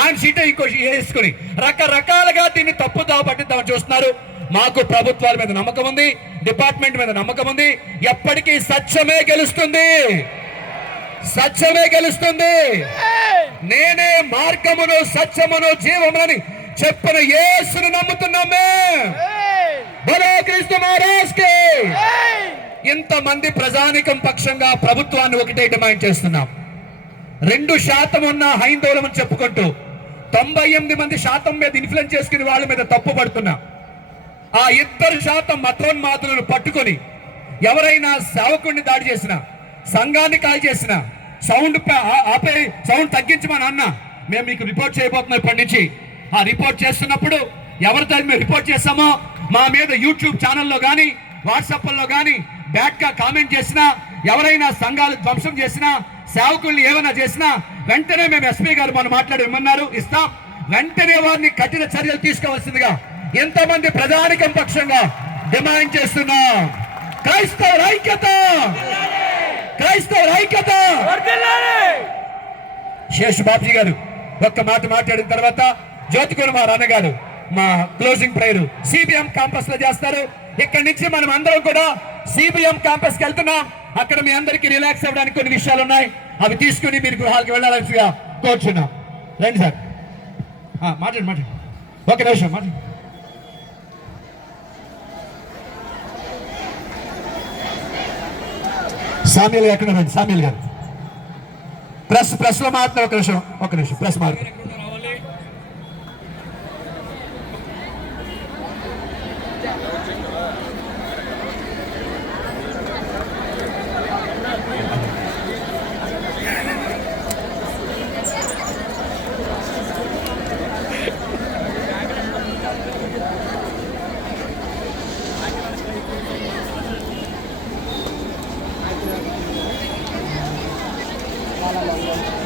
ఆయన సీట్ ఇంకో వేసుకుని రకరకాలుగా దీన్ని తప్పుదావ పట్టిద్దామని చూస్తున్నారు. మాకు ప్రభుత్వాల మీద నమ్మకం ఉంది డిపార్ట్మెంట్ మీద నమ్మకం ఉంది. ఎప్పటికీ సత్యమే గెలుస్తుంది. సత్యమే గెలుస్తుంది. నేనే మార్గమును సత్యమును జీవమునని చెప్పిన యేసును నమ్ముతున్నామే బలో క్రీస్తు మహారాజ్కి ఇంతమంది ప్రజానికం పక్షంగా ప్రభుత్వాన్ని ఒకటే డిమాండ్ చేస్తున్నాం. రెండు శాతం ఉన్న హైందవులమని చెప్పుకుంటూ తొంభై ఎనిమిది మంది శాతం మీద ఇన్ఫ్లుయెన్స్ చేసుకుని వాళ్ళ మీద తప్పు పడుతున్నా. ఆ ఇద్దరు శాతం మతోన్మాతులను పట్టుకొని ఎవరైనా సేవకుడిని దాడి చేసిన సంఘాన్ని కాల్ చేసిన సౌండ్ ఆపే సౌండ్ తగ్గించమని అన్న మేము మీకు రిపోర్ట్ చేయబోతున్నాం ఇప్పటి నుంచి. ఆ రిపోర్ట్ చేస్తున్నప్పుడు ఎవరితో మేము రిపోర్ట్ చేస్తామో మా మీద యూట్యూబ్ ఛానల్లో కానీ వాట్సాప్లో కానీ బ్యాడ్గా కామెంట్ చేసినా ఎవరైనా సంఘాలు ధ్వంసం చేసినా సేవకుల్ని ఏమైనా చేసినా వెంటనే మేము ఎస్పీ గారు మనం మాట్లాడి ఇమ్మన్నారు ఇస్తాం. వెంటనే వారిని కఠిన చర్యలు తీసుకోవాల్సిందిగా ఎంతమంది ప్రజానికం పక్షంగా డిమాండ్ చేస్తున్నాం. క్రైస్తవ ఐక్యత! క్రైస్తవ ఐక్యత! శేష్ బాబుజీ గారు ఒక్క మాట మాట్లాడిన తర్వాత జ్యోతి కుమార్ అన్నగారు మా క్లోజింగ్ ప్రేయర్ సిబిఎం క్యాంపస్లో చేస్తారు. ఇక్కడి నుంచి మనం అందరం కూడా సిబిఎం క్యాంపస్కి వెళ్తున్నాం. అక్కడ మీ అందరికీ రిలాక్స్ అవ్వడానికి కొన్ని విషయాలు ఉన్నాయి. అవి తీసుకుని మీరు గృహాలకు వెళ్ళాల్సిగా కోరుచున్నాం. రండి సార్. మాట్లాడు మాట్లాడు ఒక నిమిషం మాట్లాడండి. సామ్యుల్ ఎక్కడ రండి సామ్యుల్ గారు. ప్రెస్ ప్రెస్లో మాత్రం ఒక నిమిషం ఒక నిమిషం. ప్రెస్ మాత్రం అధికారులందరూ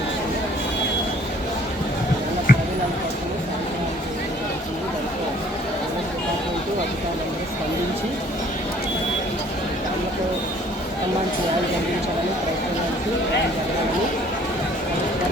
అందించి వాళ్ళకు సంబంధించి న్యాయం అందించాలని ప్రయత్నానికి జరగాలని